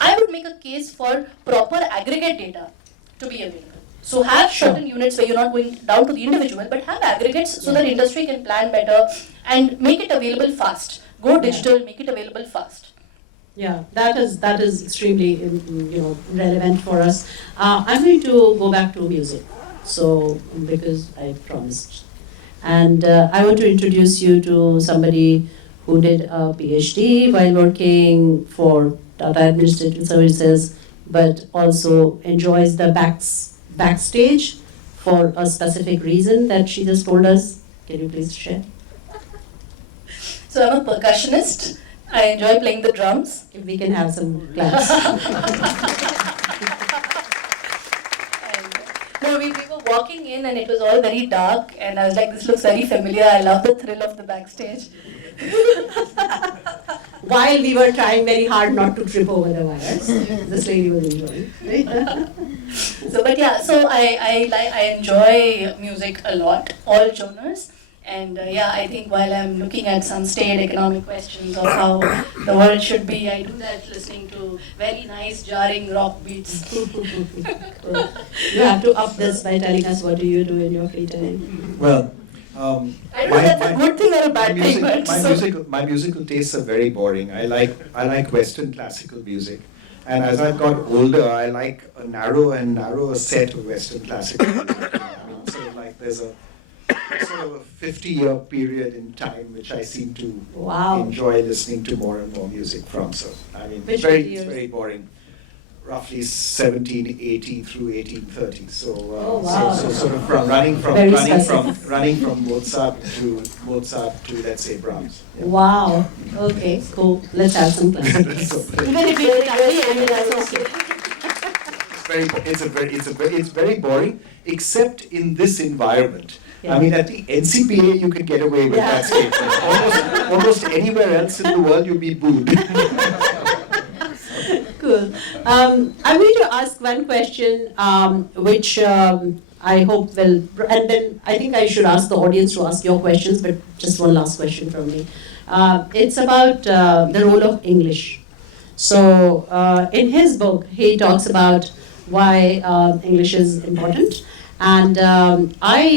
I would make a case for proper aggregate data to be available. So have certain units where you're not going down to the individual, but have aggregates so that industry can plan better and make it available fast. Go digital, make it available fast. Yeah, that is extremely relevant for us. I'm going to go back to music, so because I promised, and I want to introduce you to somebody who did a PhD while working for Tata Administrative Services, but also enjoys the backstage for a specific reason that she just told us. Can you please share? So I'm a percussionist. I enjoy playing the drums. If we can have some claps. No, we were walking in and it was all very dark, and I was like, this looks very familiar. I love the thrill of the backstage. While we were trying very hard not to trip over the wires, this lady was enjoying. So I enjoy music a lot, all genres, And yeah, I think while I'm looking at some staid economic questions of how the world should be, I do that listening to very nice jarring rock beats. You have to up this by telling us what do you do in your free time. Well, I don't know if that's a good thing or a bad thing, but my musical tastes are very boring. I like Western classical music, and as I've got older, I like a narrower set of Western classical music. I mean, sort of like there's a sort of a 50-year period in time which I seem to enjoy listening to more and more music from. So I mean, it's very boring. Roughly 1780 through 1830. So, so sort of running from Mozart to let's say Brahms. Yeah. Wow. Okay. Cool. Let's have some classics. Even if you think that's okay. It's very boring, except in this environment. Yeah. I mean, at the NCPA you can get away with that statement. Almost anywhere else in the world you'll be booed. Cool. I'm going to ask one question, which I hope will, and then I think I should ask the audience to ask your questions, but just one last question from me. It's about the role of English. So in his book, he talks about why English is important. And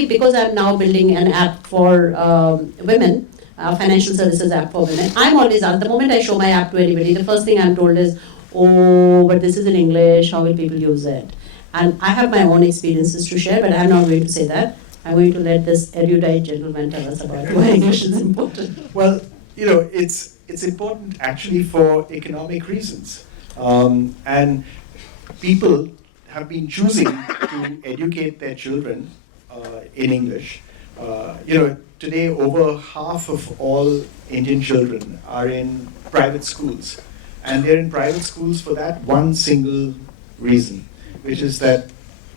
because I'm now building an app for women, financial services app for women, I'm always asked, the moment I show my app to anybody, the first thing I'm told is, oh, but this is in English, how will people use it? And I have my own experiences to share, but I'm not going to say that. I'm going to let this erudite gentleman tell us about why English is important. Well, you know, it's important actually for economic reasons. And people have been choosing to educate their children in English. You know, today over half of all Indian children are in private schools. And they're in private schools for that one single reason, which is that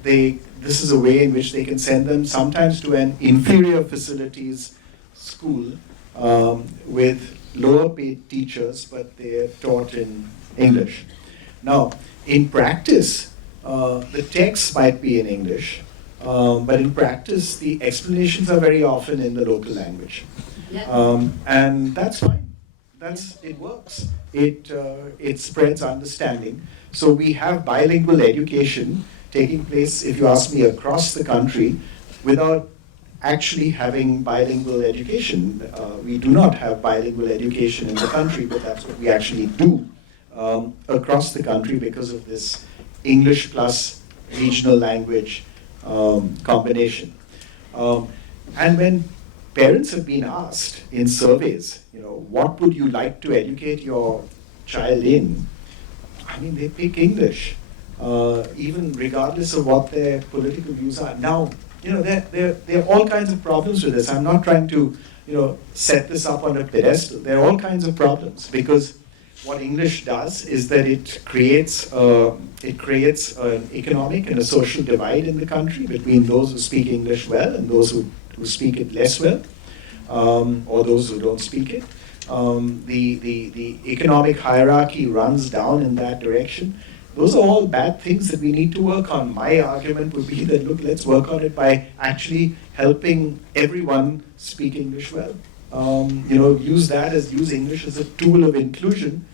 this is a way in which they can send them sometimes to an inferior facilities school with lower paid teachers, but they're taught in English. Now, in practice, the texts might be in English, but in practice, the explanations are very often in the local language. And that's fine. It works. It spreads understanding. So we have bilingual education taking place, if you ask me, across the country without actually having bilingual education. We do not have bilingual education in the country, but that's what we actually do across the country because of this English plus regional language combination. And when parents have been asked in surveys, you know, what would you like to educate your child in? I mean, they pick English, even regardless of what their political views are. Now, you know, there are all kinds of problems with this. I'm not trying to, you know, set this up on a pedestal. There are all kinds of problems because what English does is that it creates an economic and a social divide in the country between those who speak English well and those who speak it less well, or those who don't speak it. The economic hierarchy runs down in that direction. Those are all bad things that we need to work on. My argument would be that, look, let's work on it by actually helping everyone speak English well. You know, use English as a tool of inclusion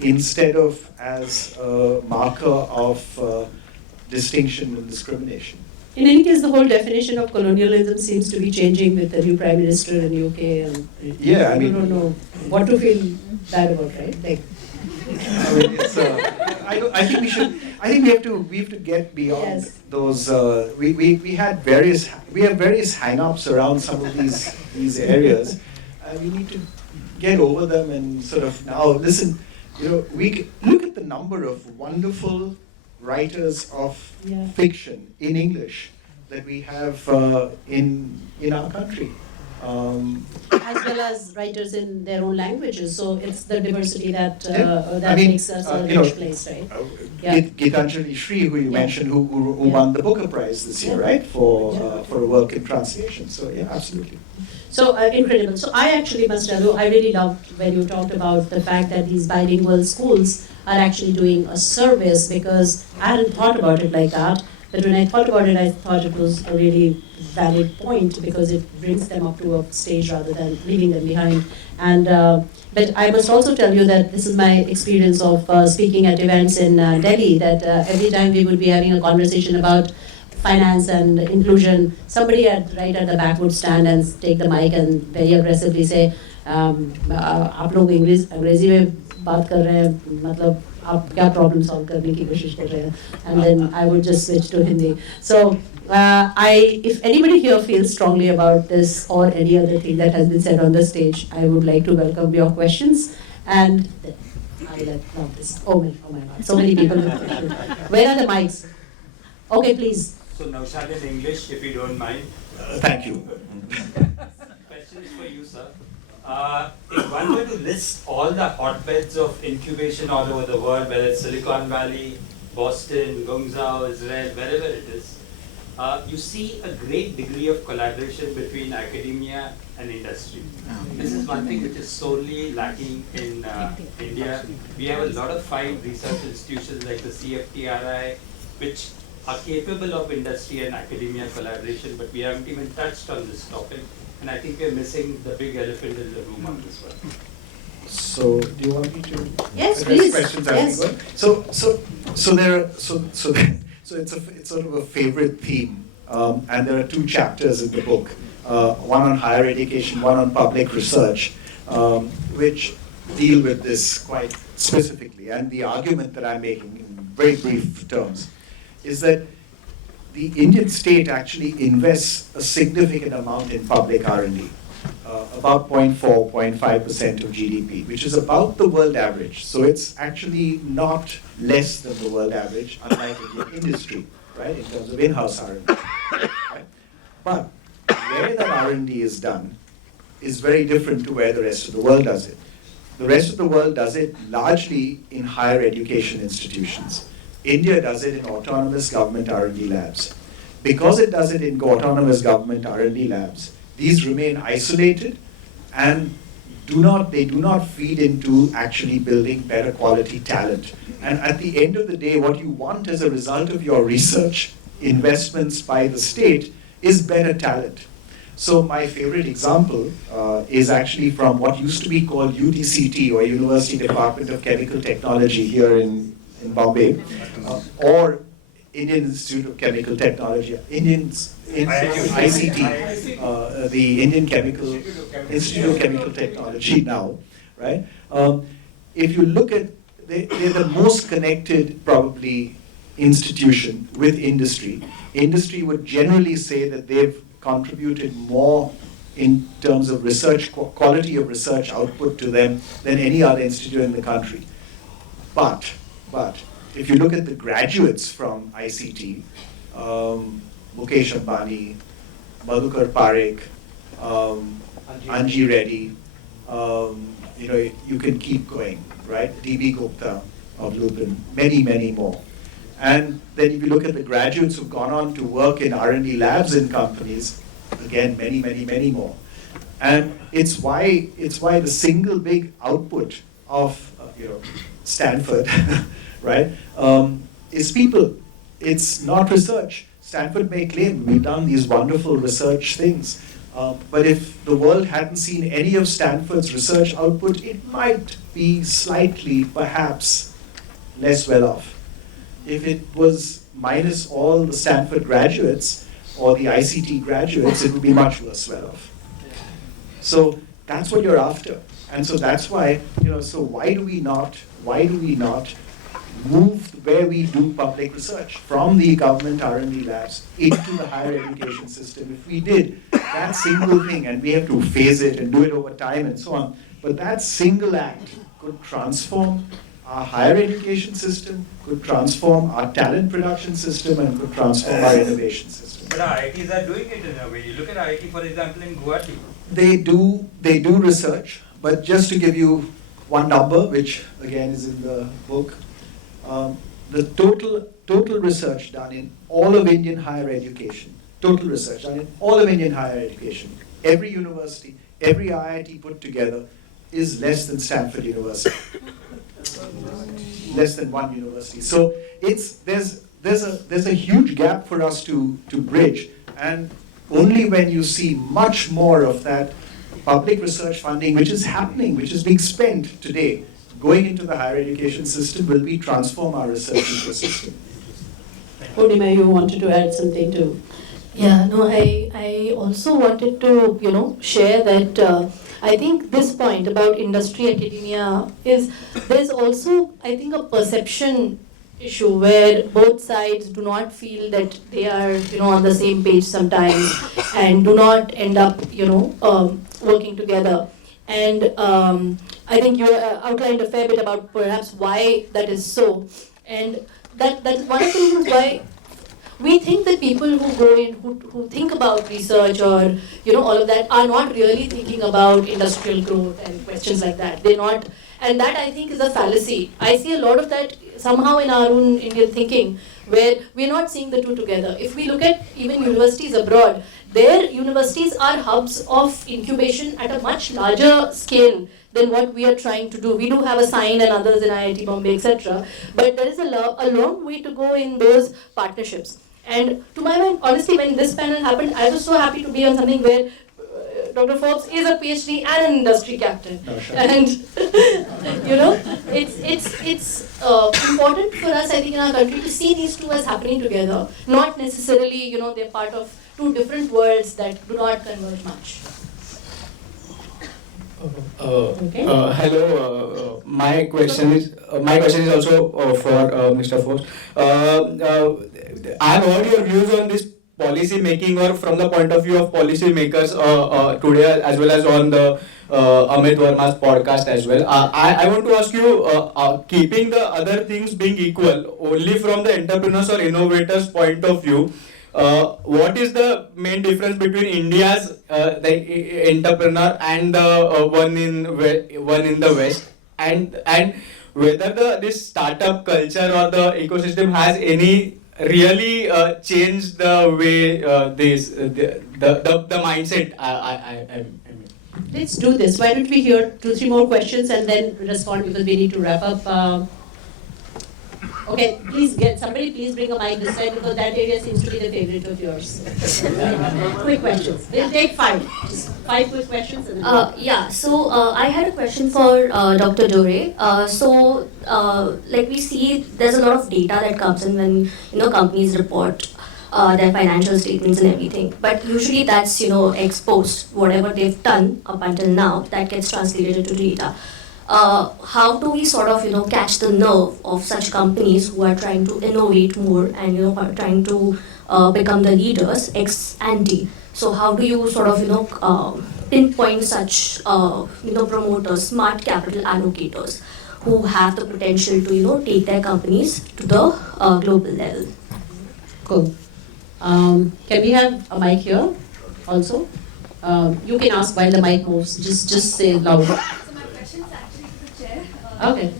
instead of as a marker of distinction and discrimination. In any case, the whole definition of colonialism seems to be changing with the new Prime Minister in UK, and yeah, I mean, don't know what to feel bad about, right? Like, I mean, it's, I think we have to get beyond those. We have various hang-ups around some of these areas, and we need to get over them and sort of now listen. You know, we look at the number of wonderful writers of fiction in English that we have in our country. As well as writers in their own languages, so it's the diversity that makes us a rich place, right? Gitanjali Shri, who you mentioned, who won the Booker Prize this year, right, for a work in translation. So yeah, absolutely. So incredible. So I actually must tell you, I really loved when you talked about the fact that these bilingual schools are actually doing a service, because I hadn't thought about it like that. But when I thought about it, I thought it was a really valid point because it brings them up to a stage rather than leaving them behind. And but I must also tell you that this is my experience of speaking at events in Delhi, that every time we would be having a conversation about finance and inclusion, somebody right at the back would stand and take the mic and very aggressively say, आप लोग अंग्रेजी में बात कर रहे हैं, मतलब आप क्या प्रॉब्लम सॉल्व करने की कोशिश कर रहे हैं, and then I would just switch to Hindi. So if anybody here feels strongly about this or any other thing that has been said on the stage, I would like to welcome your questions. And I love this. Oh my God, so many people with questions. Where are the mics? Okay, please. So Naushad in English, if you don't mind. Thank you. Question is for you, sir. If one were to list all the hotbeds of incubation all over the world, whether it's Silicon Valley, Boston, Guangzhou, Israel, wherever it is, you see a great degree of collaboration between academia and industry. This is one thing which is sorely lacking in India. We have a lot of fine research institutions like the CFTRI, which are capable of industry and academia collaboration, but we haven't even touched on this topic. And I think we're missing the big elephant in the room on this one. So, do you want me to Yes, address please. questions Yes. as we go? So it's sort of a favorite theme, and there are two chapters in the book, one on higher education, one on public research, which deal with this quite specifically. And the argument that I'm making in very brief terms is that the Indian state actually invests a significant amount in public R&D, about 0.4, 0.5% of GDP, which is about the world average. So it's actually not less than the world average, unlike in the industry, right, in terms of in-house R&D. Right? But where that R&D is done is very different to where the rest of the world does it. The rest of the world does it largely in higher education institutions. India does it in autonomous government R&D labs. Because it does it in autonomous government R&D labs, these remain isolated and they do not feed into actually building better quality talent. And at the end of the day, what you want as a result of your research investments by the state is better talent. So my favorite example is actually from what used to be called UDCT, or University Department of Chemical Technology here in Bombay, or Indian Institute of Chemical Technology, ICT, the Indian Institute of Chemical Technology now, right? If you look at, they're the most connected probably institution with industry. Industry would generally say that they've contributed more in terms of research, quality of research output to them than any other institute in the country. But if you look at the graduates from ICT, Mukesh Ambani, Madhukar Parekh, Anji Reddy, you can keep going, right? D.B. Gupta of Lupin, many, many more. And then if you look at the graduates who've gone on to work in R&D labs in companies, again, many, many, many more. And it's why the single big output of Stanford, right, is people. It's not research. Stanford may claim we've done these wonderful research things, but if the world hadn't seen any of Stanford's research output, it might be slightly, perhaps, less well off. If it was minus all the Stanford graduates or the ICT graduates, it would be much worse well off. So that's what you're after. And so that's why, so why do we not move where we do public research from the government R&D labs into the higher education system? If we did that single thing, and we have to phase it and do it over time and so on, but that single act could transform our higher education system, could transform our talent production system, and could transform our innovation system. But our IITs are doing it in a way. You look at IIT, for example, in Guwahati. They do research, but just to give you one number, which again is in the book, the total research done in all of Indian higher education, every university, every IIT put together, is less than Stanford University. Less than one university. So there's a huge gap for us to bridge, and only when you see much more of that public research funding, which is happening, which is being spent today, going into the higher education system, will we transform our research ecosystem. Poornima, you wanted to add something too. Yeah, no, I also wanted to, share that I think this point about industry academia there's also, I think, a perception issue where both sides do not feel that they are, on the same page sometimes and do not end up, working together. And I think you outlined a fair bit about perhaps why that is so. And that's one of the reasons why we think that people who go in, who think about research or, all of that are not really thinking about industrial growth and questions like that. They're not, and that I think is a fallacy. I see a lot of that somehow in our own Indian thinking, where we're not seeing the two together. If we look at even universities abroad, their universities are hubs of incubation at a much larger scale than what we are trying to do. We do have a sign and others in IIT Bombay, etc. But there is a long way to go in those partnerships. And to my mind, honestly, when this panel happened, I was so happy to be on something where Dr. Forbes is a PhD and an industry captain. And, it's important for us, I think, in our country to see these two as happening together. Not necessarily, they're part of two different worlds that do not converge much. Okay. Hello. My question is also for Mr. Forbes. I have heard your views on this policy making, or from the point of view of policy makers today, as well as on the Amit Verma's podcast as well. I want to ask you, keeping the other things being equal, only from the entrepreneurs or innovators point of view, what is the main difference between India's the entrepreneur and the one in the West, and whether this startup culture or the ecosystem has any really changed the way the mindset? I mean. Let's do this. Why don't we hear 2-3 more questions and then respond, because we need to wrap up. Okay, please bring a mic this side, because that area seems to be the favorite of yours. Quick questions. We'll take 5. Just 5 quick questions. And then So I had a question for Dr. Dore. Like we see, there's a lot of data that comes in when companies report their financial statements and everything. But usually that's exposed. Whatever they've done up until now, that gets translated into data. How do we sort of catch the nerve of such companies who are trying to innovate more and are trying to become the leaders ex ante? So how do you sort of pinpoint such promoters, smart capital allocators who have the potential to take their companies to the global level? Cool. Can we have a mic here also? You can ask while the mic moves. Just say loud. Okay.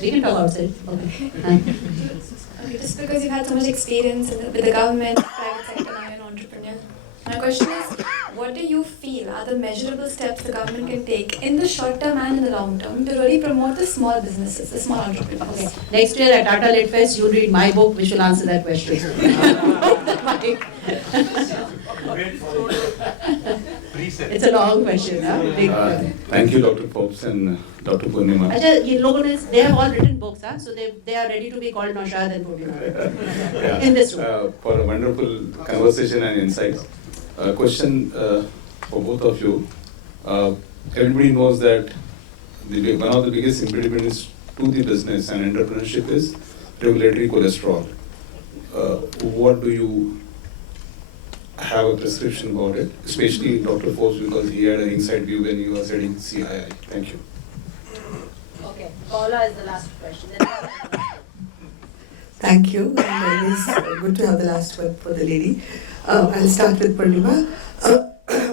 We can talk outside. Okay. Okay, just because you've had so much experience with the government, private sector, now you're an entrepreneur. My question is, what do you feel are the measurable steps the government can take in the short term and in the long term to really promote the small businesses, the small entrepreneurs? Okay. Next year at Tata Literature, you'll read my book, which will answer that question. It's a long question. Thank you, Dr. Forbes and Dr. Poornima. They have all written books, so they are ready to be called Naushad and Poornima in this room. For a wonderful conversation and insights. Question for both of you. Everybody knows that one of the biggest impediments to the business and entrepreneurship is regulatory cholesterol. What do you have a prescription about it, especially Dr. Forbes, because he had an inside view when he was heading CII. Thank you. Okay, Paula is the last question. Thank you. And it is good to have the last one for the lady. I'll start with Poornima.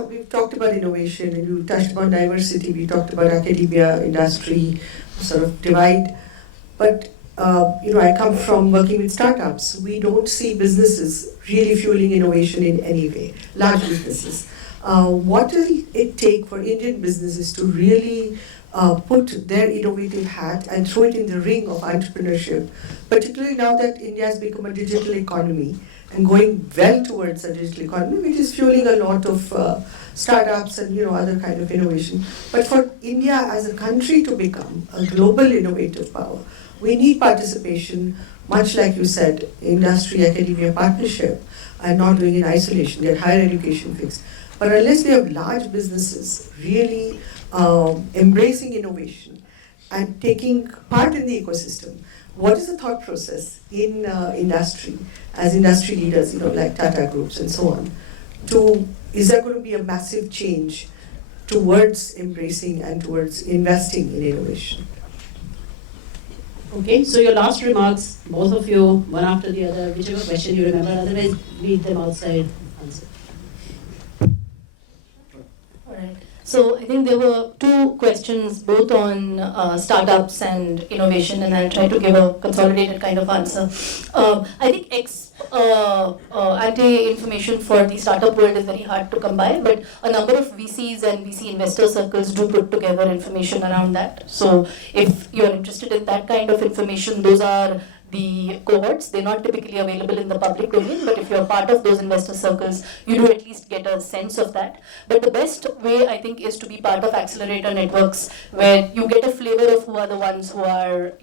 We've talked about innovation and you touched upon diversity. We talked about academia, industry, sort of divide. But I come from working with startups. We don't see businesses really fueling innovation in any way, large businesses. What will it take for Indian businesses to really put their innovative hat and throw it in the ring of entrepreneurship, particularly now that India has become a digital economy and going well towards a digital economy, which is fueling a lot of startups and other kind of innovation. But for India as a country to become a global innovative power, we need participation, much like you said, industry academia partnership, and not doing it in isolation, get higher education fixed. But unless we have large businesses really embracing innovation and taking part in the ecosystem, what is the thought process in industry, as industry leaders, like Tata Groups and so on, is there going to be a massive change towards embracing and towards investing in innovation? Okay, so your last remarks, both of you, one after the other, whichever question you remember, otherwise read them outside. Answer. Alright, so I think there were two questions both on startups and innovation, and I'll try to give a consolidated kind of answer. I think anti-information for the startup world is very hard to come by, but a number of VCs and VC investor circles do put together information around that. So if you're interested in that kind of information, those are the cohorts. They're not typically available in the public domain, but if you're part of those investor circles, you do at least get a sense of that. But the best way, I think, is to be part of accelerator networks, where you get a flavor of who are the ones who are,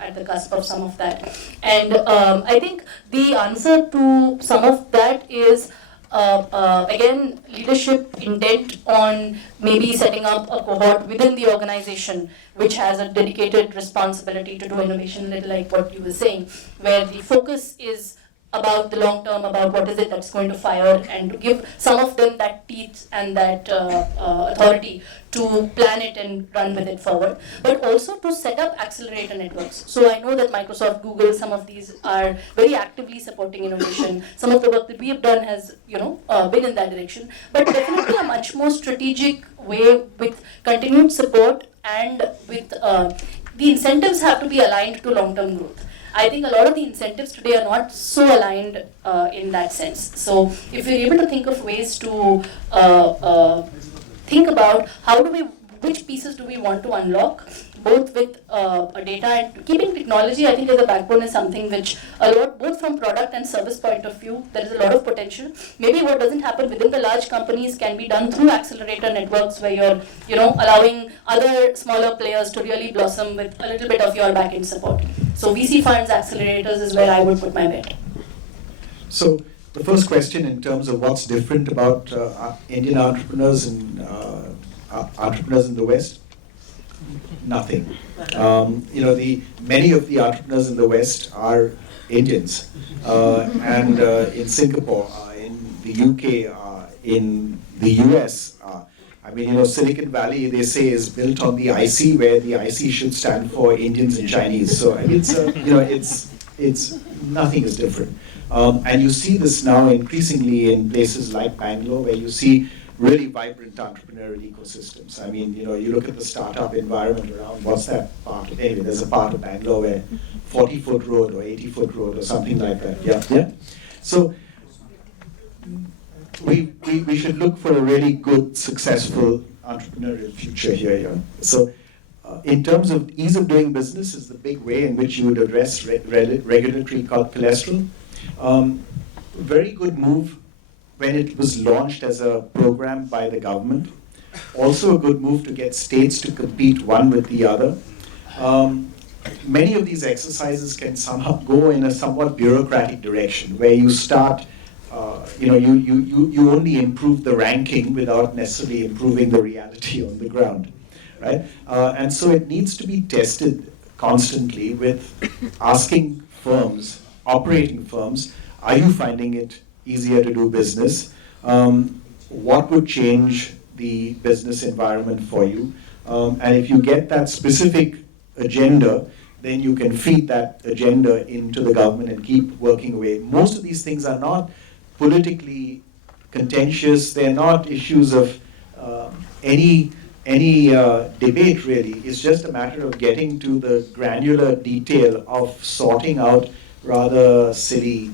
at the cusp of some of that. And I think the answer to some of that is, again, leadership intent on maybe setting up a cohort within the organization which has a dedicated responsibility to do innovation, a little like what you were saying, where the focus is about the long term, about what is it that's going to fire, and to give some of them that teeth and that authority to plan it and run with it forward, but also to set up accelerator networks. So I know that Microsoft, Google, some of these are very actively supporting innovation. Some of the work that we have done has, been in that direction, but definitely a much more strategic way with continued support and with the incentives have to be aligned to long-term growth. I think a lot of the incentives today are not so aligned in that sense. So if we're able to think of ways to think about which pieces do we want to unlock, both with data and keeping technology, I think, as a backbone is something which a lot, both from product and service point of view, there is a lot of potential. Maybe what doesn't happen within the large companies can be done through accelerator networks, where you're, allowing other smaller players to really blossom with a little bit of your back-end support. So VC funds, accelerators is where I would put my bet. So the first question in terms of what's different about Indian entrepreneurs and entrepreneurs in the West, nothing. Many of the entrepreneurs in the West are Indians, and in Singapore, in the UK, in the US. Silicon Valley, they say, is built on the IC, where the IC should stand for Indians and Chinese. So it's nothing is different. And you see this now increasingly in places like Bangalore, where you see really vibrant entrepreneurial ecosystems. You look at the startup environment around, what's that part? Anyway, there's a part of Bangalore where 40-foot road or 80-foot road or something like that. Yeah. So we should look for a really good, successful entrepreneurial future here. So in terms of ease of doing business is the big way in which you would address regulatory cholesterol. Very good move when it was launched as a program by the government. Also a good move to get states to compete one with the other. Many of these exercises can somehow go in a somewhat bureaucratic direction, where you start, you only improve the ranking without necessarily improving the reality on the ground, right? And so it needs to be tested constantly with asking firms, operating firms, are you finding it easier to do business? What would change the business environment for you? And if you get that specific agenda, then you can feed that agenda into the government and keep working away. Most of these things are not politically contentious. They're not issues of any debate, really. It's just a matter of getting to the granular detail of sorting out rather silly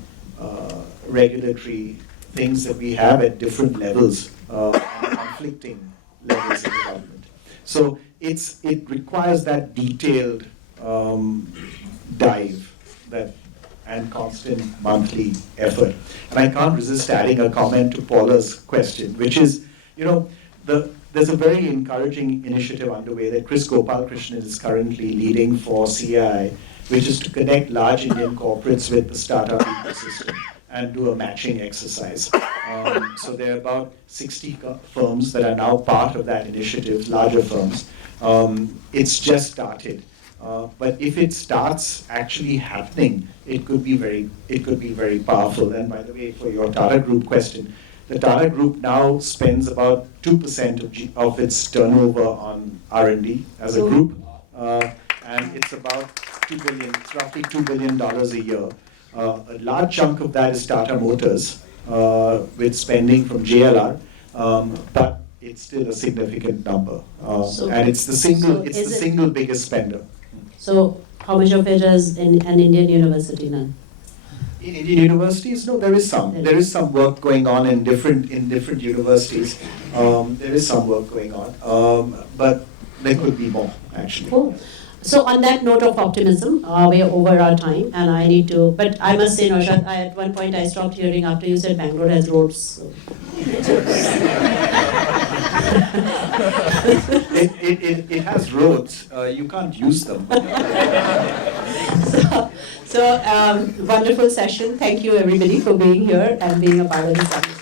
regulatory things that we have at different levels and conflicting levels of the government. So it requires that detailed dive and constant monthly effort. And I can't resist adding a comment to Paula's question, which is, there's a very encouraging initiative underway that Chris Gopalkrishnan is currently leading for CI, which is to connect large Indian corporates with the startup ecosystem and do a matching exercise. So there are about 60 firms that are now part of that initiative, larger firms. It's just started. But if it starts actually happening, it could be very powerful. And by the way, for your Tata Group question, the Tata Group now spends about 2% of its turnover on R&D as a group, and it's about it's roughly $2 billion a year. A large chunk of that is Tata Motors, with spending from JLR, but it's still a significant number, and it's the single biggest spender. So how much of it is in an Indian university now? In Indian universities, no, there is some. There is some work going on in different universities. There is some work going on, but there could be more, actually. Cool. So on that note of optimism, we are over our time, and I need to. But I must say, Naushad, at one point I stopped hearing after you said Bangalore has roads. So. It has roads. You can't use them. So wonderful session. Thank you everybody for being here and being a part of this.